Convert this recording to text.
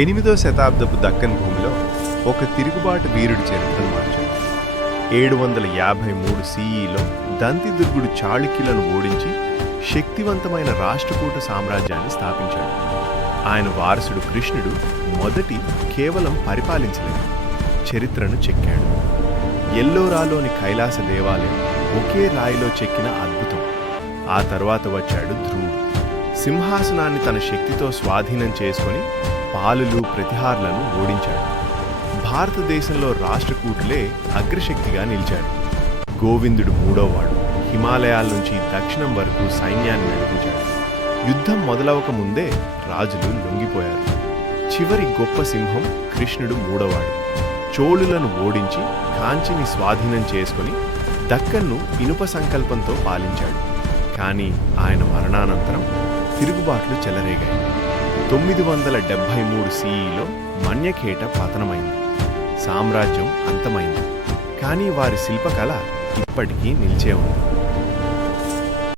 8వ శతాబ్దపు దక్కన్ భూమిలో ఒక తిరుగుబాటు వీరుడి చరిత్రను మార్చాడు. 753 CEలో దంతిదుర్గుడు చాళుక్యులను ఓడించి శక్తివంతమైన రాష్ట్రకూట సామ్రాజ్యాన్ని స్థాపించాడు. ఆయన వారసుడు కృష్ణుడు మొదటి కేవలం పరిపాలించలేదు, చరిత్రను చెక్కాడు. ఎల్లోరాలోని కైలాస దేవాలయం ఒకే రాయిలో చెక్కిన అద్భుతం. ఆ తర్వాత వచ్చాడు ధ్రువుడు. సింహాసనాన్ని తన శక్తితో స్వాధీనం చేసుకొని పాలులు ప్రతిహారులను ఓడించాడు. భారతదేశంలో రాష్ట్రకూటులే అగ్రశక్తిగా నిలిచాడు. గోవిందుడు మూడోవాడు హిమాలయాల నుంచి దక్షిణం వరకు సైన్యాన్ని నడిపించాడు. యుద్ధం మొదలవక ముందే రాజులు లొంగిపోయారు. చివరి గొప్ప సింహం కృష్ణుడు మూడోవాడు. చోళులను ఓడించి కాంచిని స్వాధీనం చేసుకుని దక్కన్ను ఇనుప సంకల్పంతో పాలించాడు. కానీ ఆయన మరణానంతరం తిరుగుబాట్లు చెలరేగాయి. 973 CEలో మన్యఖేట పతనమైంది. సామ్రాజ్యం అంతమైంది. కానీ వారి శిల్పకళ ఇప్పటికీ నిలిచే ఉంది.